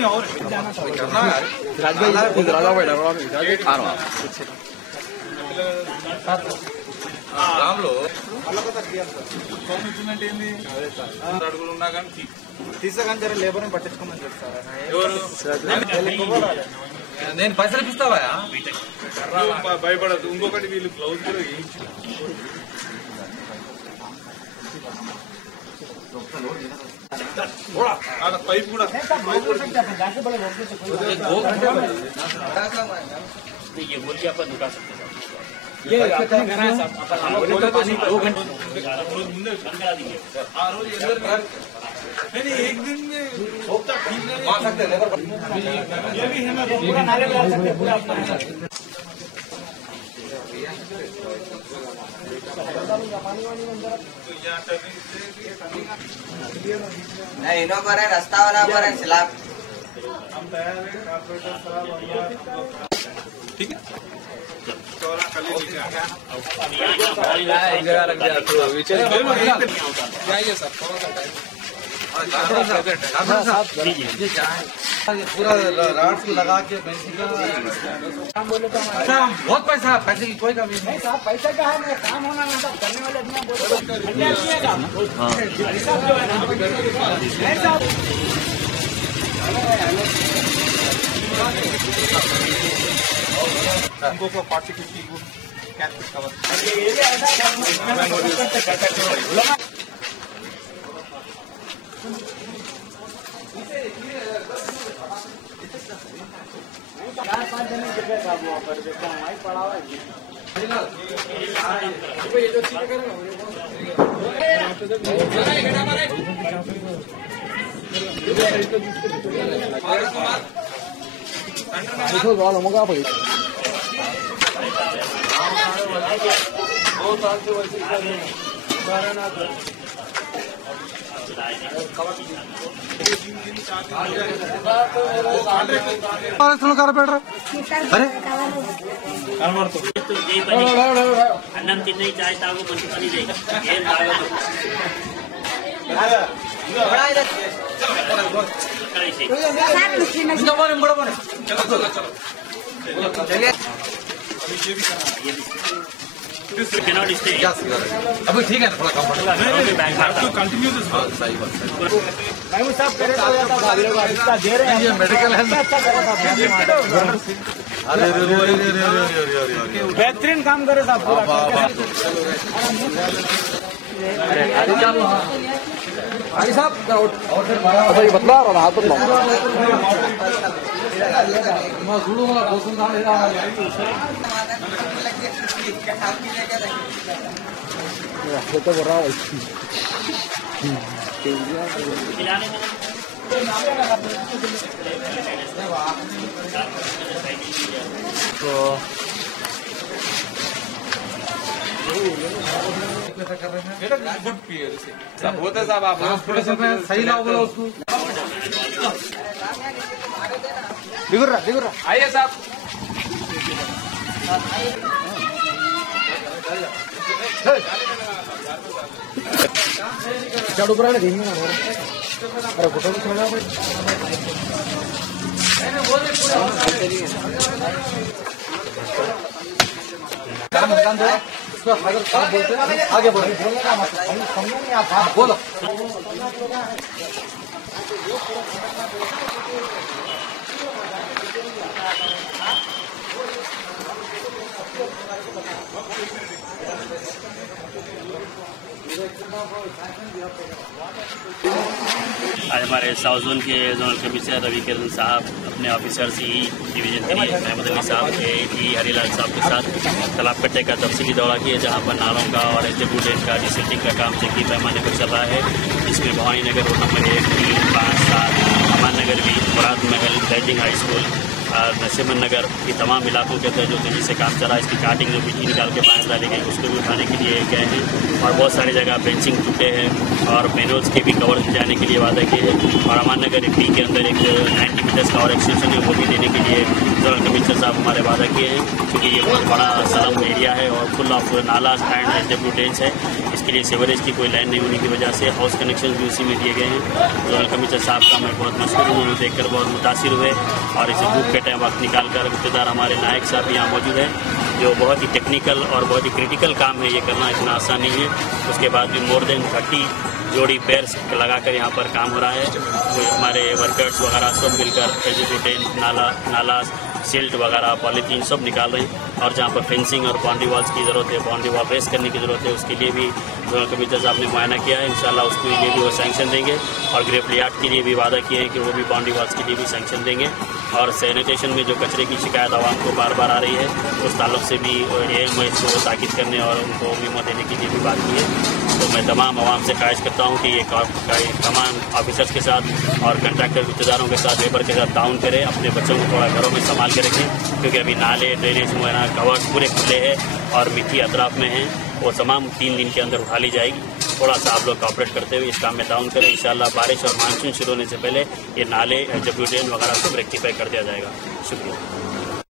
नहीं और करना है రాములు అడుగులు ఉన్నా కానీ తీసగాని జర లేబర్ పట్టించుకోమని చెప్తారా నేను పైసలు ఇస్తావా భయపడదు ఇంకొకటి వీళ్ళు గ్లౌజ్ కూడా పైప్ కూడా ये बोल के अपन निकाल सकते हैं। ये कितने घर हैं साहब? पानी 2 घंटे नहीं एक दिन में होता ठीक नहीं आ सकते ये भी है ना पूरा नाले में आ सकते पूरा नहीं इनो पर है रास्ता वाला पर है स्लैब हम तैयार है कारपोरेटर साहब ठीक है चौरा कली एक जगह लग गया तो जाइए सर पूरा राड्स लगा के बहुत पैसा पैसे की कोई कमी नहीं साहब पैसा का है मैं काम होना ना साहब करने वाले अपना बोल को 40-50 को कैश कवर चार-5 जने कितने काम हुआ पर देखा हमारी पड़ा हुआ है ये जो चीज करेगा वो वाला मगा भाई 2 साल से वैसे कर रहे हैं అన్నం తిన్న చాయ్ తాగు మంచి పని చేయి ఏం अभी ठीक है थोड़ा कम कंटिन्यू ये मेडिकल है बेहतरीन काम करे साहब भाई साहब बतला रहा हाथ बदला तो बोल रहा है तो गुड पीयर सब होते साहब आप थोड़े से सही लाओ बोलो उसको बिगड़ रहा आइए साहब झाड़ू पर देंगे ना अरे फोटो भी छोड़ा आगे बोलो बोलो आज हमारे साउथ जोन के जोनल कमिश्नर रवि किरण साहब अपने officer C division 3 Mahmood Ali साहब के हरीलाल साहब के साथ तालाब कट्टे का तफसीली दौरा किया, जहां पर नालों का और एसडब्ल्यू ड्रेन का डिसेंटिंग का काम जंगी पैमाने पर चल रहा है। इसमें भवानी नगर रोड नंबर 1, 3, 5, 7, अमान नगर भी, मुराद महल, बैजिंग हाई स्कूल और नसीमन नगर के तमाम इलाकों के अंदर जो तेजी से काम चला, इसकी काटिंग जो मिट्टी निकाल के बाहर डाली गई उसको भी उठाने के लिए गए हैं और बहुत सारी जगह बेंचिंग टूटे हैं और मेनोल्स के भी कवर जाने के लिए वादा किए हैं और अमान नगर बी के अंदर एक 90 मीटर्स का और एक्सटेंशन है वो भी देने के लिए जोनल कमिश्नर साहब हमारे वादा किए हैं, क्योंकि ये बहुत बड़ा सलम एरिया है और फुल ऑफ नाला एंड एसडब्ल्यू ड्रेन्स है। इसके लिए सीवरेज की कोई लाइन नहीं होने की वजह से हाउस कनेक्शन भी उसी में दिए गए हैं। जोनल कमिश्नर साहब का मैं बहुत मशहूर हूँ, उन्हें देखकर बहुत मुतासिर हुए और इसे धूप के टाइम वक्त निकाल कर गुत्तेदार हमारे नायक साहब यहाँ मौजूद है, जो बहुत ही टेक्निकल और बहुत ही क्रिटिकल काम है, ये करना इतना आसान नहीं है। उसके बाद भी मोर देन 30 जोड़ी पैर्स लगाकर यहाँ पर काम हो रहा है। जो हमारे वर्कर्स वगैरह सब मिलकर एजुकेटेंट नाला सिल्ट वगैरह पॉलीथीन सब निकाल रहे हैं। और जहाँ पर फेंसिंग और बाउंड्री वॉल्स की ज़रूरत है, बाउंड्री वॉल रेस करने की ज़रूरत है, उसके लिए भी जोनल कमिश्नर साहब ने मुआयना किया है। इंशाल्लाह उसके लिए भी वो सैंक्शन देंगे और ग्रेप यार्ड के लिए भी वादा किए हैं कि वो भी बाउंड्री वॉल्स के लिए भी सैंक्शन देंगे। और सैनिटेशन में जो कचरे की शिकायत आवाम को बार बार आ रही है, उस ताल्लुक से भी AMOS को ताकीद करने और उनको मीमो देने के लिए भी बात की है। तो मैं तमाम आवाम से ख्वाहिश करता हूँ कि ये तमाम ऑफिसर्स के साथ और कंट्रैक्टर गुत्तेदारों के साथ लेबर के साथ ताउन करें, अपने बच्चों को थोड़ा घरों में संभाल के रखें, क्योंकि अभी नाले ड्रेनेज मुआयना कवर्स पूरे खुले हैं और मिट्टी अतराफ में है, वो तमाम 3 दिन के अंदर उठा ली जाएगी। थोड़ा सा आप लोग कॉपरेट करते हुए इस काम में ताउन करें। इंशाल्लाह बारिश और मानसून शुरू होने से पहले ये नाले एग्जीक्यूटिव वगैरह सब रेक्टिफाई कर दिया जाएगा। शुक्रिया।